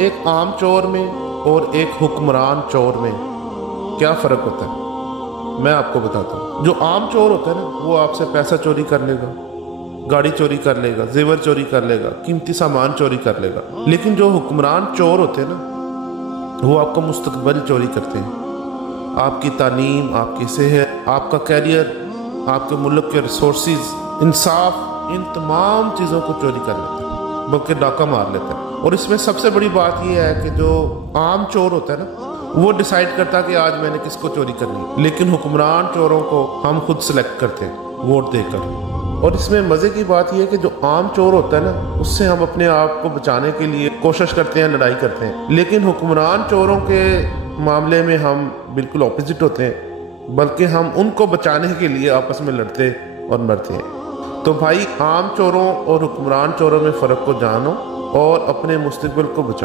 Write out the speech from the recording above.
एक आम चोर में और एक हुक्मरान चोर में क्या फ़र्क होता है? मैं आपको बताता हूँ। जो आम चोर होता है ना, वो आपसे पैसा चोरी कर लेगा, गाड़ी चोरी कर लेगा, जेवर चोरी कर लेगा, कीमती सामान चोरी कर लेगा। लेकिन जो हुक्मरान चोर होते हैं ना, वो आपका मुस्तकबिल चोरी करते हैं, आपकी तालीम, आपकी सेहत, आपका कैरियर, आपके मुल्क के रिसोर्सेज, इंसाफ, इन तमाम चीज़ों को चोरी कर लेते हैं, बल्कि डाका मार लेते हैं। और इसमें सबसे बड़ी बात यह है कि जो आम चोर होता है ना, वो डिसाइड करता है कि आज मैंने किसको चोरी करनी है, लेकिन हुक्मरान चोरों को हम खुद सेलेक्ट करते हैं वोट देकर। और इसमें मज़े की बात यह है कि जो आम चोर होता है ना, उससे हम अपने आप को बचाने के लिए कोशिश करते हैं, लड़ाई करते हैं। लेकिन हुक्मरान चोरों के मामले में हम बिल्कुल ऑपोजिट होते हैं, बल्कि हम उनको बचाने के लिए आपस में लड़ते और मरते हैं। तो भाई, आम चोरों और हुक्मरान चोरों में फ़र्क को जानो और अपने मुस्तकबिल को बचाओ।